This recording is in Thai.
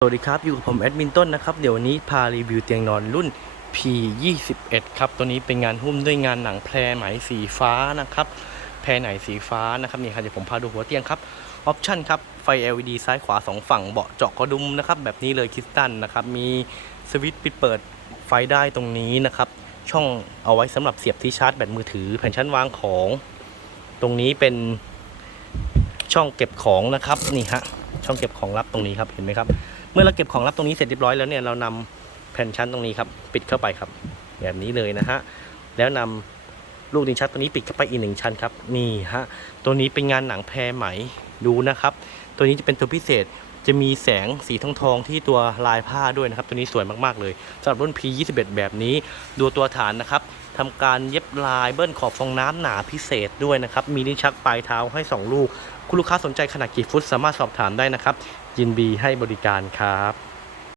สวัสดีครับ อยู่กับผมแอดมินต้นนะครับ เดี๋ยววันนี้พารีวิวเตียงนอนรุ่น P21 ครับ ตัวนี้เป็นงานหุ้มด้วยงานหนังแพรไหมสีฟ้านะครับ แพรไหนสีฟ้านะครับนี่ครับเดี๋ยวผมพาดูหัวเตียงครับ ออปชั่นครับ ไฟ LED ซ้ายขวา 2 ฝั่งเบาะเจาะกระดุมนะครับ แบบนี้เลยคริสตัลนะครับ มีสวิตช์ปิดเปิดไฟได้ตรงนี้นะครับ ช่องเอาไว้สำหรับเสียบที่ชาร์จแบตมือถือ แผ่นชั้นวางของ ตรงนี้เป็นช่องเก็บของนะครับนี่ฮะ ช่องเก็บของลับตรงนี้ครับเห็นไหมครับ เมื่อเราเก็บของลับตรงนี้เสร็จเรียบร้อยแล้วเนี่ยเรานำแผ่นชั้นตรงนี้ครับปิดเข้าไปครับ แบบนี้เลยนะฮะแล้วนำลูกดินชัดตัวนี้ปิดเข้าไปอีกหนึ่งชั้นครับนี่ฮะตัวนี้เป็นงานหนังแพรไหม ดูนะครับ ตัวนี้จะเป็นตัวพิเศษจะมีแสงสีทองทองที่ตัวลายผ้าด้วยนะครับ ตัวนี้สวยมาก ๆ เลยสำหรับรุ่น P21 แบบนี้ ดูตัวฐานนะครับทำการเย็บลายเบิ้ลขอบฟองน้ำหนาพิเศษด้วยนะครับ มีนิ้วชักปลายเท้าให้ 2 ลูก คุณลูกค้าสนใจขนาดกี่ฟุตสามารถสอบถามได้นะครับ ยินดีให้บริการครับ